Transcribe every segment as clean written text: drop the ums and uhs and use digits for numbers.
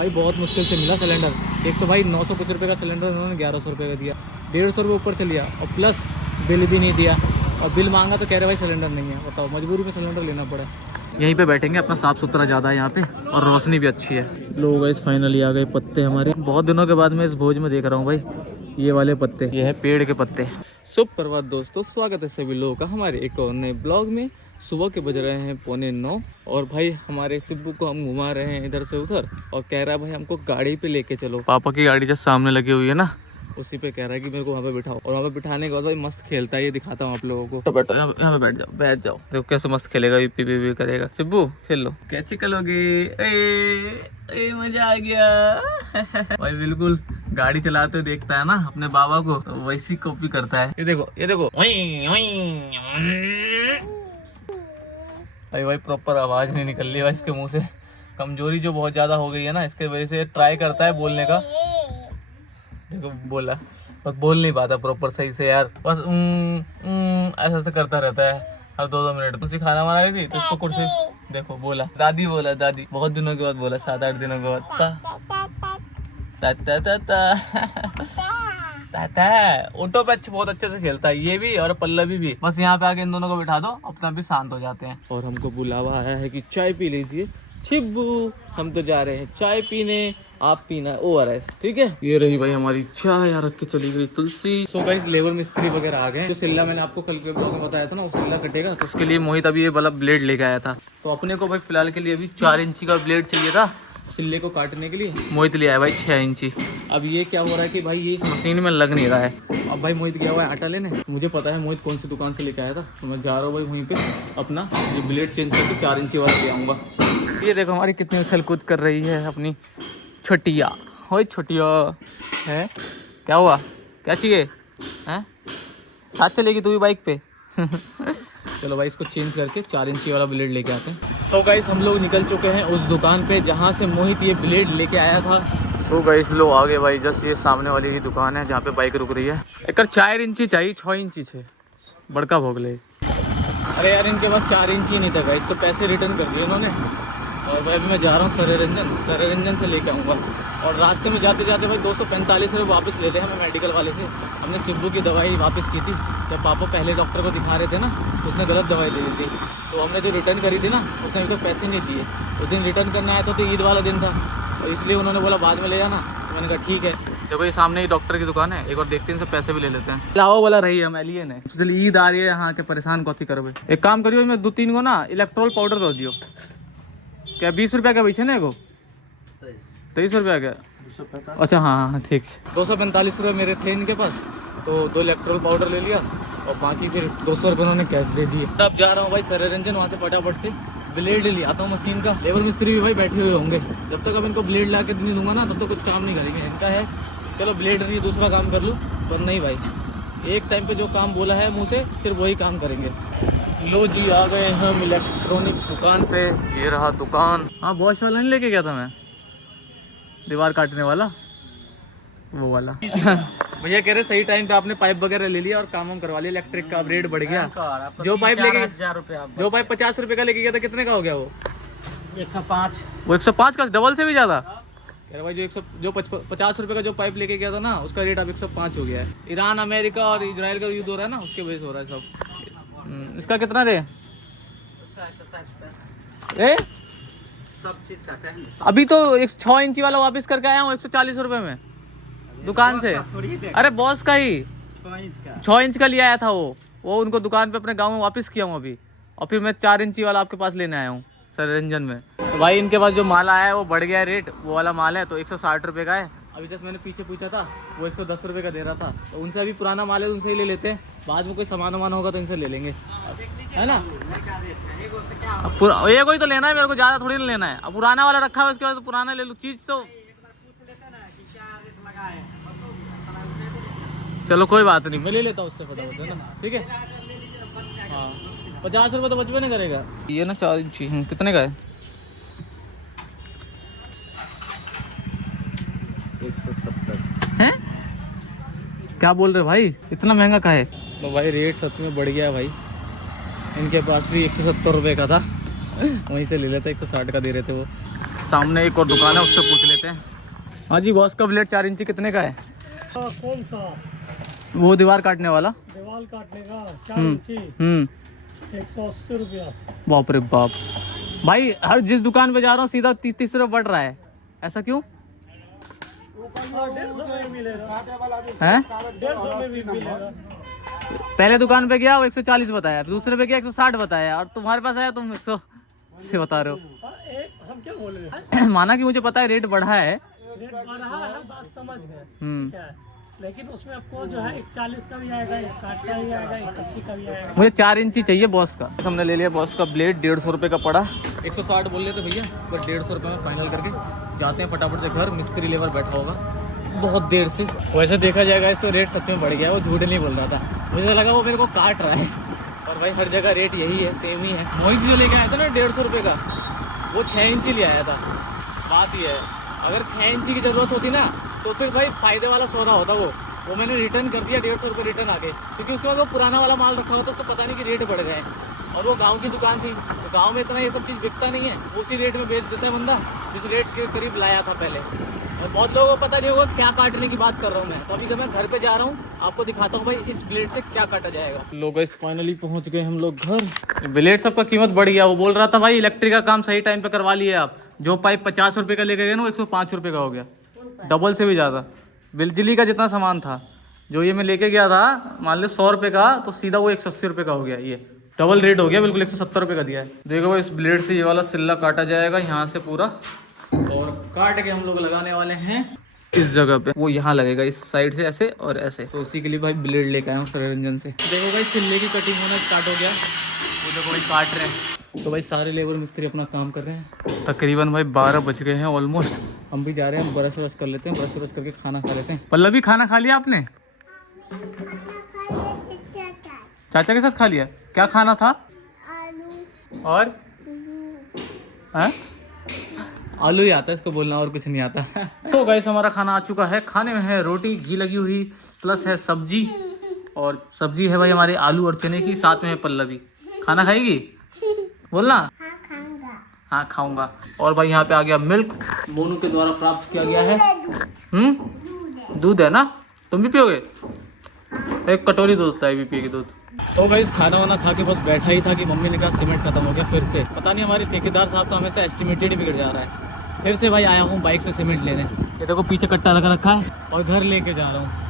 भाई बहुत मुश्किल से मिला सिलेंडर। एक तो भाई 900 कुछ रुपये का सिलेंडर उन्होंने 1100 रुपये का दिया, 150 रुपये ऊपर से लिया और प्लस बिल भी नहीं दिया। और बिल मांगा तो कह रहे भाई सिलेंडर नहीं है। बताओ, मजबूरी में सिलेंडर लेना पड़ा। यहीं पे बैठेंगे, अपना साफ़ सुथरा ज़्यादा है यहाँ पे और रोशनी भी अच्छी है। लोग गाइस फाइनली आ गए पत्ते हमारे। बहुत दिनों के बाद मैं इस भोज में देख रहा हूँ भाई ये वाले पत्ते, ये है पेड़ के पत्ते। सुप्रभात दोस्तों, स्वागत है सभी लोगों का हमारे एक और नए ब्लॉग में। सुबह के बज रहे हैं 8:45 और भाई हमारे सिब्बू को हम घुमा रहे हैं इधर से उधर और कह रहा है भाई हमको गाड़ी पे लेके चलो। पापा की गाड़ी जस्ट सामने लगी हुई है ना, उसी पे कह रहा है कि मेरे को वहाँ पे बिठाओ। और वहाँ पे बिठाने के बाद भाई मस्त खेलता है, ये दिखाता हूँ आप लोगों को। तो बैठो यहाँ पे, बैठ जाओ। देखो कैसे मस्त खेलेगा, पी पी करेगा। सिब्बू खेल लो। कैसे खेलोगे? ए मजा आ गया। भाई बिल्कुल गाड़ी चलाते हुए देखता है ना अपने बाबा को, तो वैसी कॉपी करता है। ये देखो भाई प्रॉपर आवाज नहीं निकल रही भाई इसके मुंह से। कमजोरी जो बहुत ज्यादा हो गई है ना, इसके वजह से ट्राई करता है बोलने का। देखो बोला पर बोल नहीं पाता प्रॉपर सही से यार, बस ऐसा ऐसा करता रहता है हर 2-2 मिनट। कुछ खाना बना रही थी तो इसको कुर्सी देखो बोला दादी, बोला दादी, बहुत दिनों के बाद बोला, 7-8 दिनों के बाद ऑटो पे बहुत अच्छे से खेलता है ये भी और पल्लवी भी। बस यहाँ पे आके इन दोनों को बिठा दो, अपना भी शांत हो जाते हैं। और हमको बुलावा आया है कि चाय पी लीजिए। छिब्बू हम तो जा रहे हैं चाय पीने, आप पीना ORS, ठीक है। ये रही भाई हमारी चाय, रख के चली गई तुलसी। सो गाइस लेबर मिस्त्री वगैरह आ गए। जो सिल्ला मैंने आपको कल के ब्लॉग में बताया था ना, वो सिल्ला कटेगा तो उसके लिए मोहित अभी ये वाला ब्लेड लेके आया था। तो अपने को भाई फिलहाल के लिए अभी 4 इंची का ब्लेड चाहिए था सिल्ले को काटने के लिए। मोहित लिया है भाई 6 इंची। अब ये क्या हो रहा है कि भाई ये इस मशीन में लग नहीं रहा है। अब भाई मोहित गया हुआ है आटा लेने। मुझे पता है मोहित कौन सी दुकान से लेके आया था, तो मैं जा रहा हूँ भाई वहीं पे अपना ये ब्लेड चेंज करके 4 इंची वाला ले आऊँगा। ये देखो हमारी कितनी उछल कूद कर रही है अपनी छोटिया। ओए छोटिया है, क्या हुआ? क्या चाहिए? हैं साथ चलेगी तू भी बाइक पे? चलो भाई इसको चेंज करके 4 इंची वाला ब्लेड लेके आते हैं। सो गाइस हम लोग निकल चुके हैं उस दुकान पे जहाँ से मोहित ये ब्लेड लेके आया था। सो गाइस लोग आगे भाई जस्ट ये सामने वाली की दुकान है जहाँ पे बाइक रुक रही है। एक 4 इंची चाहिए, 6 इंची छे बड़का भोग ले। अरे यार इनके पास 4 इंची नहीं था गाइस, तो पैसे रिटर्न कर दिए उन्होंने। और भाई अभी मैं जा रहा हूँ सरेरंजन से लेके आऊँगा। और रास्ते में जाते जाते भाई 245 रुपये वापस लेते हैं हमें मेडिकल वाले से। हमने सिब्बू की दवाई वापस की थी, जब पापा पहले डॉक्टर को दिखा रहे थे ना तो उसने गलत दवाई दे दी थी। तो हमने जो रिटर्न करी थी ना उसने अभी तो पैसे नहीं दिए। उस दिन रिटर्न करने आया था तो ईद वाला दिन था, तो इसलिए उन्होंने बोला बाद में ले जाना। तो मैंने कहा ठीक है। देखो ये सामने ही डॉक्टर की दुकान है, एक और देखते हैं इनसे पैसे भी ले लेते हैं। लाओ वाला रही हम एलिए ने, चलिए ईद आ रही है यहाँ के परेशान कॉथी करोगे। एक काम करियो, मैं 2-3 को ना इलेक्ट्रोल पाउडर दो दियो। क्या 20 रुपया का पीछे ना एगो 23 रुपया का? अच्छा हाँ ठीक। 245 रुपये मेरे थे इनके पास, तो 2 इलेक्ट्रोल पाउडर ले लिया और बाकी फिर 200 रुपये उन्होंने कैश दे दिए। अब जा रहा हूँ भाई सरेरंजन, वहाँ से फटाफट से ब्लेड ले आता हूँ मशीन का। लेबर मिस्त्री भी भाई बैठे हुए होंगे, जब तक अब इनको ब्लेड ला के नहीं दूंगा ना तब तक कुछ काम नहीं करेंगे। इनका है चलो ब्लेड नहीं दूसरा काम कर लूँ, पर नहीं भाई एक टाइम पे जो काम बोला है मुँह से सिर्फ वही काम करेंगे। लो जी आ गए हम इलेक्ट्रॉनिक दुकान पे। ये रहा दुकान। हाँ बॉश वाला नहीं लेके गया था मैं, दीवार काटने वाला वो वाला। भैया कह रहे सही टाइम पे आपने पाइप वगैरह ले लिया और काम करवा लिया इलेक्ट्रिक का, रेट बढ़ गया। जो पाइप लेके 50 रुपए का लेके गया था कितने का हो गया वो? 105। वो 105 का, डबल से भी ज्यादा। कह रहे भाई जो 50 रुपए का जो पाइप लेके गया था ना उसका रेट अब 105 हो गया है। ईरान अमेरिका और इजराइल का युद्ध हो रहा है ना, उसके वजह से हो रहा है सब। इसका कितना दे? सब चीज का अभी तो 6 इंची वाला वापस करके आया हूँ 140 रुपए में दुकान से। अरे बॉस का ही 6 इंच का लिया आया था वो उनको दुकान पे अपने गांव में वापस किया हूँ अभी। और फिर मैं 4 इंची वाला आपके पास लेने आया हूँ सरेरंजन में। तो भाई इनके पास जो माल आया है वो बढ़ गया है रेट, वो वाला माल है तो 160 रुपये का है। अभी जस्ट मैंने पीछे पूछा था वो 110 रुपये का दे रहा था, तो उनसे अभी पुराना माल है उनसे ही ले लेते हैं। बाद में कोई सामान वामान होगा तो इनसे ले लेंगे, है ना। ये कोई तो लेना है मेरे को, ज़्यादा थोड़ी ना लेना है। अब पुराना वाला रखा है उसके बाद तो पुराना ले लूँ चीज़ तो। चलो कोई बात नहीं, मैं ले लेता हूँ उससे फटाफट, है ना। ठीक है हाँ 50 रुपये तो बचबे नहीं करेगा। ये ना 4 इंची कितने का है? 170 हैं? क्या बोल रहे भाई, इतना महंगा का है? तो भाई रेट सच में बढ़ गया भाई। इनके पास भी 170 रुपये का था, वहीं से ले लेते 160 का दे रहे थे वो। सामने एक और दुकान है, उससे पूछ लेते हैं। हाँ जी बॉस, का ब्लेड 4 इंची कितने का है? कौन सा? वो दीवार काटने वाला। दीवार काटने का 4 इंची 180 रुपया। बाप रे बाप भाई, हर जिस दुकान पे जा रहा हूँ सीधा 30 रुपये बढ़ रहा है, ऐसा क्यों? 150 में मिलेगा हैं? 150 में भी मिलेगा। पहले दुकान पे गया वो 140 बताया, दूसरे पे गया 160 बताया, और तुम्हारे पास आया तुम 100 से बता रहे हम क्या बोल रहे हैं? हो। माना कि मुझे पता है रेट बढ़ा है। रेट बढ़ा है, बात समझ गए, हम्म। ठीक है, लेकिन उसमें आपको जो है 140 का भी आएगा, 160 का भी आएगा, 180 का भी आएगा। मुझे 4 इंची चाहिए बॉस का। हमने ले लिया बॉस का ब्लेड, 150 रुपये का पड़ा। 160 बोल रहे थे भैया, पर 150 रुपये में फाइनल करके जाते हैं फटाफट से घर। मिस्त्री लेबर बैठा होगा बहुत देर से। वैसे देखा जाएगा तो रेट सच में बढ़ गया, वो झूठ नहीं बोल रहा था, मुझे लगा वो मेरे को काट रहा है। और भाई हर जगह रेट यही है, सेम ही है। मोहित जो लेके आया था ना 150 रुपये का, वो 6 इंची ले आया था। बात ये है, अगर 6 इंची की ज़रूरत होती ना तो फिर भाई फ़ायदे वाला सौदा होता वो मैंने रिटर्न कर दिया 150 रुपये रिटर्न आके, क्योंकि उसके बाद वो पुराना वाला माल रखा होता तो पता नहीं कि रेट बढ़ गए। और वो गांव की दुकान थी, तो गांव में इतना ये सब चीज़ बिकता नहीं है, उसी रेट में बेच देता है बंदा जिस रेट के करीब लाया था पहले। और बहुत लोगों को पता नहीं होगा क्या काटने की बात कर रहा हूँ मैं, तो अभी जब मैं घर पे जा रहा हूँ आपको दिखाता हूँ भाई इस ब्लेड से क्या काटा जाएगा। लोग गाइस फाइनली पहुँच गए हम लोग घर। ब्लेड सबका कीमत बढ़ गया। वो बोल रहा था भाई इलेक्ट्रिक का काम सही टाइम पे करवा लिए आप, जो पाइप 50 रुपये का लेके गए ना वो 105 रुपये का हो गया, डबल से भी ज़्यादा। बिजली का जितना सामान था जो ये मैं लेके गया था, मान लो 100 रुपये का, तो सीधा वो 180 रुपये का हो गया। ये डबल रेट हो गया, बिल्कुल 170 रुपये का दिया है। देखो इस ब्लेड से ये वाला सिल्ला काटा जाएगा यहाँ से पूरा, और काट के हम लोग लगाने वाले हैं इस जगह पे। वो यहाँ लगेगा इस साइड से ऐसे और ऐसे, तो उसी के लिए भाई ब्लेड लेके आया हूँ सरंजन से। देखो भाई सिल्ले की कटिंग होना स्टार्ट हो गया, वो देखो भाई काट रहे हैं। तो भाई सारे लेबर मिस्त्री अपना काम कर रहे हैं। तकरीबन भाई 12 बज गए हैं ऑलमोस्ट। हम भी जा रहे हैं, ब्रश व्रश कर लेते हैं, ब्रश व्रश करके खाना खा लेते हैं। पल्लवी खाना खा लिया आपने? चाचा के साथ खा लिया? क्या खाना था? और है? आलू ही आता है इसको बोलना, और कुछ नहीं आता। तो गाइस हमारा खाना आ चुका है। खाने में है रोटी घी लगी हुई, प्लस है सब्जी, और सब्जी है भाई हमारे आलू और चने की, साथ में है पल्लवी। खाना खाएगी? बोलना हाँ खाऊंगा। और भाई यहाँ पे आ गया मिल्क, मोनू के द्वारा प्राप्त किया गया है। दूध है ना, तुम भी पियोगे? एक कटोरी दूध होता है, भी पिएगी दूध। तो भाई खाना वाना खा के बस बैठा ही था कि मम्मी ने कहा सीमेंट खत्म हो गया फिर से। पता नहीं हमारे ठेकेदार साहब का हमेशा एस्टिमेटेड बिगड़ जा रहा है। फिर से भाई आया हूँ बाइक से सीमेंट लेने। ये देखो पीछे कट्टा रखा है और घर लेके जा रहा हूँ।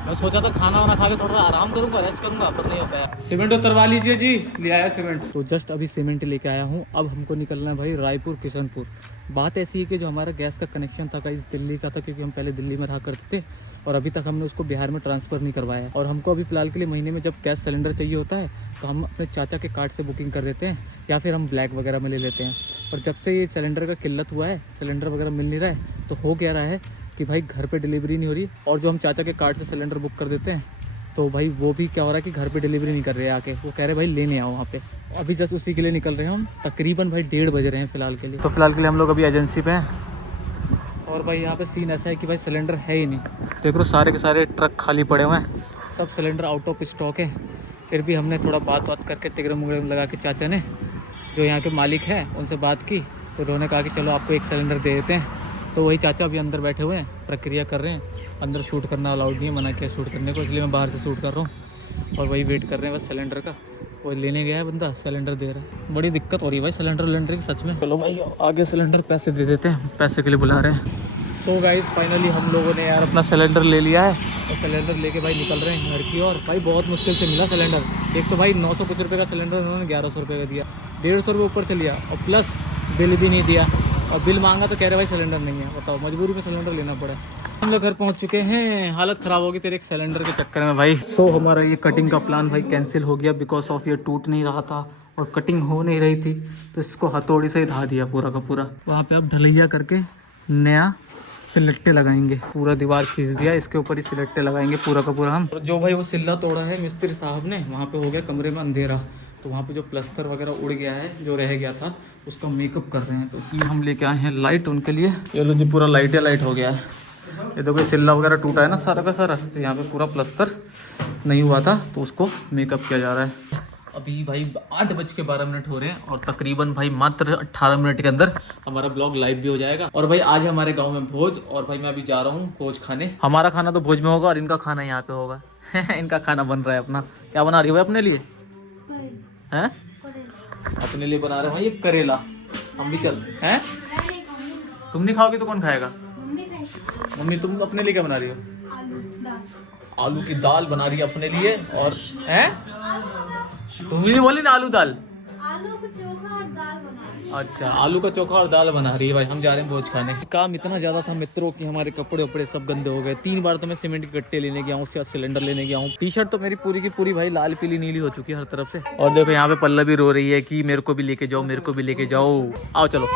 मैं सोचा था खाना वाना खा के थोड़ा आराम करूंगा, रेस्ट करूंगा, पर नहीं हो पाया। सीमेंट उतरवा लीजिए जी, ले आया सीमेंट। तो जस्ट अभी सीमेंट लेके आया हूँ। अब हमको निकलना है भाई रायपुर किशनपुर। बात ऐसी है कि जो हमारा गैस का कनेक्शन था गाइस दिल्ली का था, क्योंकि हम पहले दिल्ली में रहा करते थे और अभी तक हमने उसको बिहार में ट्रांसफ़र नहीं करवाया। और हमको अभी फ़िलहाल के लिए महीने में जब गैस सिलेंडर चाहिए होता है तो हम अपने चाचा के कार्ड से बुकिंग कर देते हैं, या फिर हम ब्लैक वगैरह में ले लेते हैं। और जब से ये सिलेंडर का किल्लत हुआ है, सिलेंडर वगैरह मिल नहीं रहा है, तो हो क्या रहा है कि भाई घर पे डिलीवरी नहीं हो रही। और जो हम चाचा के कार्ड से सिलेंडर बुक कर देते हैं तो भाई वो भी क्या हो रहा है कि घर पे डिलीवरी नहीं कर रहे हैं आके, वो कह रहे भाई लेने आओ वहाँ पे। अभी जस्ट उसी के लिए निकल रहे हैं हम। तकरीबन भाई 1:30 बज रहे हैं फ़िलहाल के लिए। तो फिलहाल के लिए हम लोग अभी एजेंसी पे हैं। और भाई यहाँ पे सीन ऐसा है कि भाई सिलेंडर है ही नहीं। देख लो सारे के सारे ट्रक खाली पड़े हुए हैं, सब सिलेंडर आउट ऑफ स्टॉक है। फिर भी हमने थोड़ा बात करके तिगड़म उगड़म लगा के चाचा ने, जो यहाँ के मालिक हैं, उनसे बात की, तो उन्होंने कहा कि चलो आपको एक सिलेंडर दे देते हैं। तो वही चाचा अभी अंदर बैठे हुए हैं, प्रक्रिया कर रहे हैं। अंदर शूट करना अलाउड नहीं है, मना किया शूट करने को, इसलिए मैं बाहर से शूट कर रहा हूँ। और वही वेट कर रहे हैं बस सिलेंडर का। वो लेने गया है बंदा, सिलेंडर दे रहा है। बड़ी दिक्कत हो रही है भाई सिलेंडर की सच में। चलो भाई आगे सिलेंडर पैसे दे देते हैं, पैसे के लिए बुला रहे हैं। सो गाइस फाइनली हम लोगों ने यार अपना सिलेंडर ले लिया है और सिलेंडर लेके भाई निकल रहे हैं घर की ओर। भाई बहुत मुश्किल से मिला सिलेंडर। एक तो भाई 900 कुछ रुपये का सिलेंडर उन्होंने 1100 रुपये का दिया, 150 रुपये ऊपर से लिया, और प्लस बिल भी नहीं दिया। और बिल मांगा तो कह रहे भाई सिलेंडर नहीं है। बताओ मजबूरी में सिलेंडर लेना पड़ा। हम लोग घर पहुंच चुके हैं। हालत ख़राब होगी तेरे एक सिलेंडर के चक्कर में भाई। सो हमारा ये कटिंग का प्लान भाई कैंसिल हो गया, बिकॉज ऑफ ये टूट नहीं रहा था और कटिंग हो नहीं रही थी, तो इसको हथौड़ी से ही धा दिया पूरा का पूरा। वहाँ पे अब ढलैया करके नया सिलेक्टे लगाएंगे, पूरा दीवार खींच दिया, इसके ऊपर ही सिलेक्टे लगाएंगे पूरा का पूरा हम। जो भाई वो सिल्ला तोड़ा है मिस्त्री साहब ने, वहाँ पे हो गया कमरे में अंधेरा, तो वहाँ पे जो प्लस्तर वगैरह उड़ गया है, जो रह गया था, उसका मेकअप कर रहे हैं। तो इसलिए हम लेके आए हैं लाइट उनके लिए। ये लो जी पूरा लाइट हो गया है। ये देखो सिल्ला वगैरह टूटा है ना सारा का सारा, तो यहाँ पे पूरा प्लस्तर नहीं हुआ था, तो उसको मेकअप किया जा रहा है। अभी भाई 8:12 हो रहे हैं और तकरीबन भाई मात्र 18 मिनट के अंदर हमारा ब्लॉग लाइव भी हो जाएगा। और भाई आज हमारे गांव में भोज, और भाई मैं अभी जा रहा हूँ भोज खाने। हमारा खाना तो भोज में होगा और इनका खाना यहाँ पे होगा। इनका खाना बन रहा है अपना। क्या बना रही हो भाई अपने लिए? हैं? अपने लिए बना रहे हो ये करेला। हम भी चलते हैं। तुम नहीं खाओगे तो कौन खाएगा? मम्मी तुम अपने लिए क्या बना रही हो? आलू की दाल बना रही है अपने लिए। और हैं? तुम ही नहीं बोली ना आलू दाल? आलू का चोखा और दाल बना। अच्छा, आलू का चोखा और दाल बना रही है भाई। हम जा रहे हैं भोज खाने। काम इतना ज्यादा था मित्रों कि हमारे कपड़े उपड़े सब गंदे हो गए। 3 बार तो मैं सीमेंट के गट्टे लेने गया हूँ, उसके बाद सिलेंडर लेने गया हूँ। टी शर्ट तो मेरी पूरी की पूरी भाई लाल पीली नीली हो चुकी है हर तरफ से। और देखो यहाँ पे पल्लवी रो रही है कि मेरे को भी लेके जाओ, मेरे को भी लेके जाओ। आओ चलो,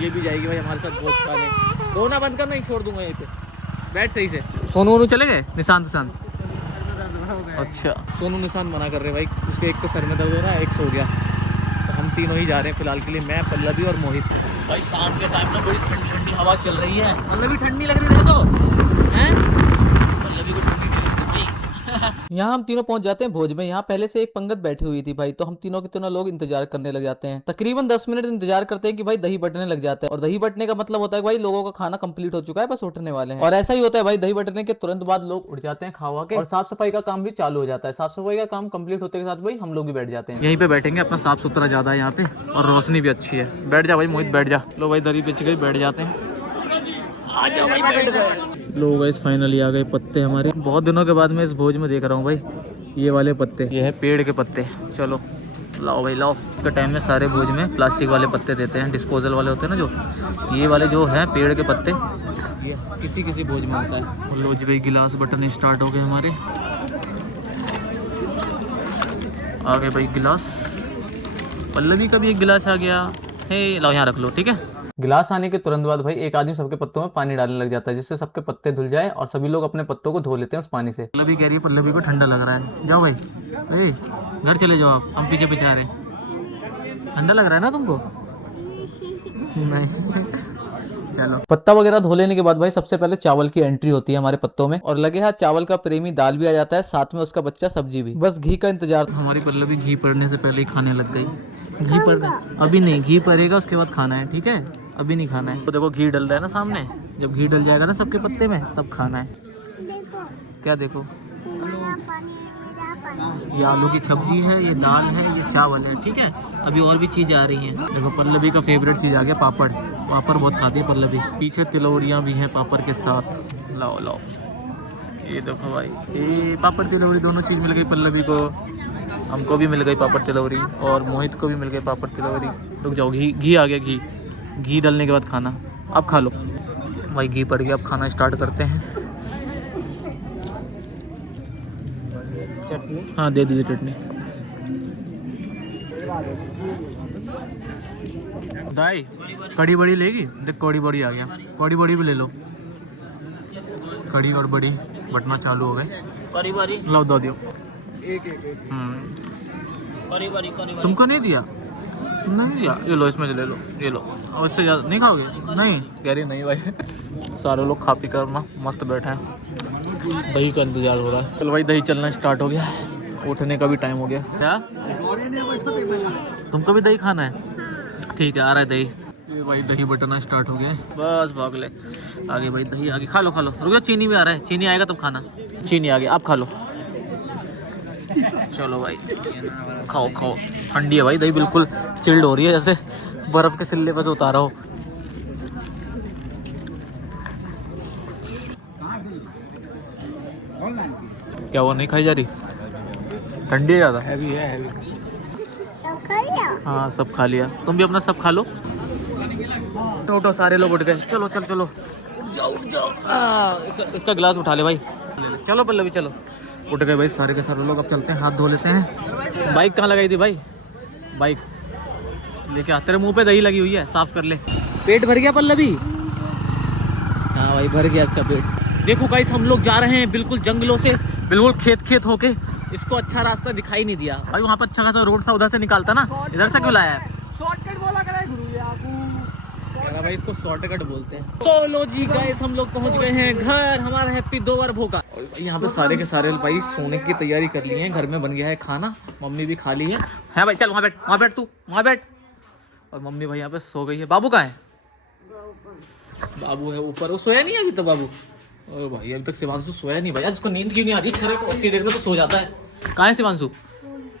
ये भी जाएगी भाई हमारे साथ भोज खाने। रोना बंद कर, नहीं छोड़ दूंगा यहीं पे। बैठ सही से। सोनू वोनू चले गए? निशांत निशांत? अच्छा, सोनू निशांत मना कर रहे भाई। उसके एक तो सर में दर्द हो रहा है, एक सो गया। तो हम तीनों ही जा रहे हैं फिलहाल के लिए, मैं, पल्लवी और मोहित। भाई शाम के टाइम में बड़ी ठंडी ठंडी हवा चल रही है। पल्लवी ठंडी लग रही है तो हैं? पल्लवी को ठंडी नहीं लग रही भाई। यहाँ हम तीनों पहुंच जाते हैं भोज में। यहाँ पहले से एक पंगत बैठी हुई थी भाई, तो हम तीनों के तीनों लोग इंतजार करने लग जाते हैं। तकरीबन 10 मिनट इंतजार करते हैं कि भाई दही बटने लग जाते हैं। और दही बटने का मतलब होता है भाई लोगों का खाना कंप्लीट हो चुका है, बस उठने वाले हैं। और ऐसा ही होता है भाई, दही बटने के तुरंत बाद लोग उठ जाते हैं खावा के, और साफ सफाई का काम भी चालू हो जाता है। साफ सफाई का काम कंप्लीट होते के साथ भाई हम लोग भी बैठ जाते हैं। यहीं पे बैठेंगे, अपना साफ सुथरा ज्यादा है यहाँ पे और रोशनी भी अच्छी है। बैठ जा भाई मोहित, बैठ जा। लो भाई दरी पिछ गई, बैठ जाते हैं। आ जाओ भाई, बैठ गए। लोग गाइस फाइनली आ गए पत्ते हमारे। बहुत दिनों के बाद मैं इस भोज में देख रहा हूँ भाई ये वाले पत्ते। ये है पेड़ के पत्ते। चलो लाओ भाई लाओ। इसका टाइम में सारे भोज में प्लास्टिक वाले पत्ते देते हैं, डिस्पोजल वाले होते हैं ना जो। ये वाले जो है पेड़ के पत्ते, ये किसी किसी भोज में होता है। लो जी भाई गिलास बटन स्टार्ट हो गए हमारे। आ गए भाई गिलास। पल्लवी का भी एक गिलास आ गया है। लाओ यहाँ रख लो, ठीक है। गिलास आने के तुरंत बाद भाई एक आदमी सबके पत्तों में पानी डालने लग जाता है, जिससे सबके पत्ते धुल जाए और सभी लोग अपने पत्तों को धो लेते हैं उस पानी से। पल्लवी कह रही है पल्लवी को ठंडा लग रहा है। जाओ भाई, घर चले जाओ आप, हम पीछे पीछे आ रहे हैं। ठंडा लग रहा है ना तुमको? नहीं। चलो, पत्ता वगैरह धो लेने के बाद भाई सबसे पहले चावल की एंट्री होती है हमारे पत्तों में। और लगे हाथ चावल का प्रेमी दाल भी आ जाता है, साथ में उसका बच्चा सब्जी भी। बस घी का इंतजार। हमारी पल्लवी घी पड़ने से पहले ही खाने लग गई। घी पड़ अभी नहीं, घी पड़ेगा उसके बाद खाना है, ठीक है? अभी नहीं खाना है। तो देखो घी डल रहा है ना सामने, जब घी डल जाएगा ना सबके पत्ते में तब खाना है। देखो क्या देखो? मेरा पानी। ये आलू की सब्जी है, ये दाल है, ये चावल है, ठीक है? अभी और भी चीज़ आ रही हैं। देखो पल्लवी का फेवरेट चीज़ आ गया पापड़। पापड़ बहुत खाती है पल्लवी। पीछे तिलौड़ियाँ भी हैं पापड़ के साथ। लाओ लाओ, ये देखो भाई, ये पापड़ तिलौड़ी दोनों चीज़ मिल गई पल्लवी को। हमको भी मिल गई पापड़ तिलौरी और मोहित को भी मिल गई पापड़ तिलौरी। रुक जाओ, घी आ गया। घी डालने के बाद खाना। अब खा लो भाई, घी पड़ गया। अब खाना स्टार्ट करते हैं। चटनी? हाँ दे दीजिए चटनी। दाई कड़ी बड़ी लेगी? देख कड़ी बड़ी आ गया। कड़ी बड़ी भी ले लो। कड़ी और बड़ी बटना चालू हो गए। करी बरी? लाओ दो दियो। एक एक एक। करी बरी करी बरी। तुमको नहीं दिया? नहीं दिया? ये लो, इसमें से ले लो, ये लो। और इससे ज़्यादा नहीं खाओगे? नहीं कह रही नहीं भाई। सारे लोग खा पी कर ना मस्त बैठे हैं। दही का इंतजार हो रहा है। चलो भाई दही चलना स्टार्ट हो गया। उठने का भी टाइम हो गया। क्या तुमको भी दही खाना है? ठीक है, आ रहा है दही। ये भाई दही बटना स्टार्ट हो गया है। बस भाग ले आगे भाई, दही आगे। खा लो खा लो। रुको, चीनी भी आ रहा है। चीनी आएगा तब खाना। चीनी आ गया, आप खा लो। चलो भाई खाओ खाओ। ठंडी है भाई दही, बिल्कुल चिल्ड हो रही है, जैसे बर्फ के सिल्ले पर से उतारा हो। क्या वो नहीं खाई जा रही? ठंडी है ज़्यादा। हैवी है, हैवी। तो खाया। हाँ सब खा लिया। तुम भी अपना सब खा लो। उठो, सारे लोग उठ गए। चलो चलो चलो, उठ जाओ। इसका गिलास उठा ले भाई। चलो पल्लवी चलो। उठ गए भाई सारे के सारे लोग। अब चलते हैं, हाथ धो लेते हैं। बाइक कहाँ लगाई थी भाई? बाइक लेके आ। तेरे मुंह पे दही लगी हुई है, साफ कर ले। पेट भर गया पल्लवी? हाँ भाई भर गया इसका पेट। देखो गाइस, हम लोग जा रहे हैं बिल्कुल जंगलों से, बिल्कुल खेत होके। इसको अच्छा रास्ता दिखाई नहीं दिया भाई। वहाँ पर अच्छा खासा रोड था, उधर से निकालता ना, इधर से क्यों लाया है? शॉर्टकट बोला करे गुरु आपको। भाई इसको शॉर्टकट बोलते हैं। तो लो जी गाइस, हम लोग पहुंच गए हैं घर। हमारा हैप्पी 2 बार भूखा। और भाई यहाँ पे सारे के सारे भाई सोने की तैयारी कर ली है। घर में बन गया है खाना, मम्मी भी खा ली है भाई। चल वहाँ बैठ तू, वहाँ बैठ। और मम्मी भाई यहाँ पे सो गई है। बाबू कहाँ है? बाबू है ऊपर, वो सोया नहीं है अभी तक बाबू। ओ भाई अभी तक शिवांशु सोया नहीं भाई। आज उसको नींद क्यों नहीं आ रही? छरे को उतनी देर में तो सो जाता है। कहाँ है शिवांशु?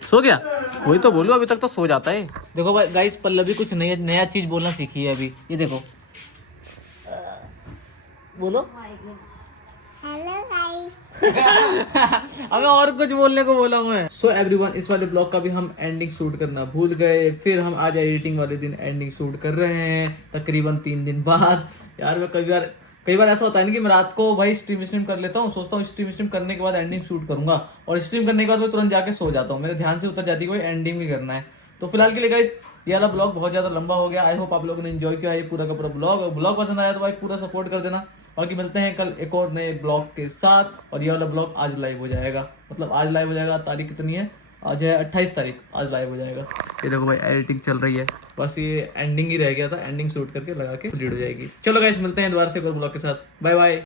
सो गया? वही तो बोलो, अभी तक तो सो जाता है। देखो भाई गाइस, पल्लवी कुछ नया चीज बोलना सीखी है अभी। ये देखो, बोलो हेलो गाइस। हमें और कुछ बोलने को बोला हूँ। सो एवरीवन, इस वाले ब्लॉग का भी हम एंडिंग शूट करना भूल गए। फिर हम आज एडिटिंग वाले दिन एंडिंग शूट कर रहे हैं, तकरीबन 3 दिन बाद। यार मैं कई बार ऐसा होता है ना कि मैं रात को भाई स्ट्रीम कर लेता हूँ, सोचता हूँ स्ट्रीम करने के बाद एंडिंग शूट करूंगा, और स्ट्रीम करने के बाद मैं तुरंत जाके सो जाता हूँ। मेरे ध्यान से उतर जाती है कोई एंडिंग भी करना है। तो फिलहाल के लिए गाइस, ये वाला ब्लॉग बहुत ज़्यादा लंबा हो गया। आई होप आप लोगों ने एंजॉय किया है ये पूरा का पूरा ब्लॉग पसंद आया तो भाई पूरा सपोर्ट कर देना। बाकी मिलते हैं कल एक और नए ब्लॉग के साथ। और ये वाला ब्लॉग आज लाइव हो जाएगा, मतलब आज लाइव हो जाएगा। तारीख कितनी है? आज है 28 तारीख, आज लाइव हो जाएगा। ये देखो भाई एडिटिंग चल रही है, बस ये एंडिंग ही रह गया था। एंडिंग शूट करके लगा के कंप्लीट हो जाएगी। चलो गाइस, मिलते हैं दोबारा से एक और ब्लॉग के साथ। Bye bye.